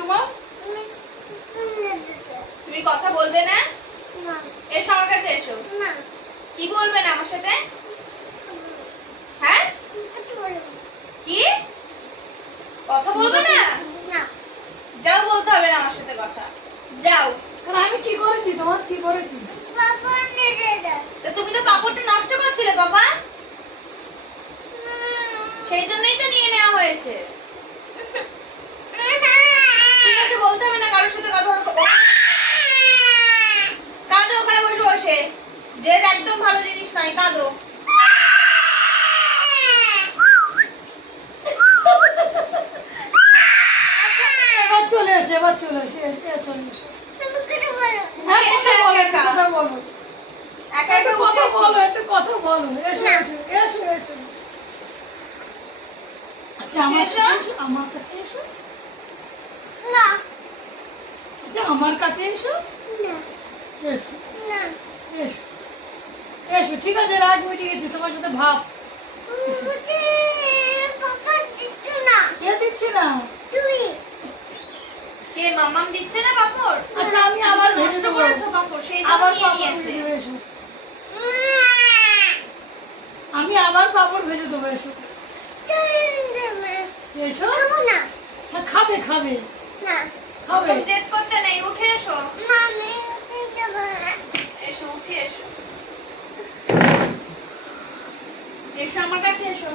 তোমার? তুমি কথা বলবে না? না এসো আমার কাছে এসো। না কি বলবে না আমার সাথে? হ্যাঁ কি কথা বলবে না? না যাও, বলতে হবে না আমার সাথে কথা, যাও। আর আমি কি করেছি তোমার? কি করেছি? বাবা নিয়ে দাও তো তুমি তো কাপড়টা নষ্ট করছিলে বাবা, সেই জন্যই তো নিয়ে নেওয়া হয়েছে। ঠিক আছে, বলতে হবে না কারোর সাথে কথা বলবো। কাঁদো ওখানে বসে বসে, যে একদম ভালো জিনিস নয়, কাঁদো। এবার চলে আসে, এবার চলে আসে, চলে আসে। হ্যাঁ, এসো কথা বলো, একা। কথা বলো, একা একটু একা কথা উঠে এসো। বলো, একটু কথা বলো। এসো এসো এসো এসো। আচ্ছা আমার এসো। কাছে এসো, আমার কাছে এসো। না আচ্ছা আমার কাছে এসো, না এসো না এসো এসো। ঠিক আছে, রাগ মিটে গেছে, তোমার সাথে ভাব। বাবা দিত না কে দিচ্ছে না? তুই কে মামাম দিচ্ছে না পাপড়? আচ্ছা আমি আবার ভেজে নষ্ট দেবো, করেছো পাপড়, সেই আবার জন্য নিয়ে পাপড় নিয়েছে। ভেজে দেবো, এসো। আমি আবার পাপড় ভেজে দেবো, এসো এসো। না হ্যাঁ খাবে খাবে না খাবে। খুব জেদ করতে নেই, উঠে এসো। মামি দেব এসো, উঠে এসো, এসো আমার কাছে এসো।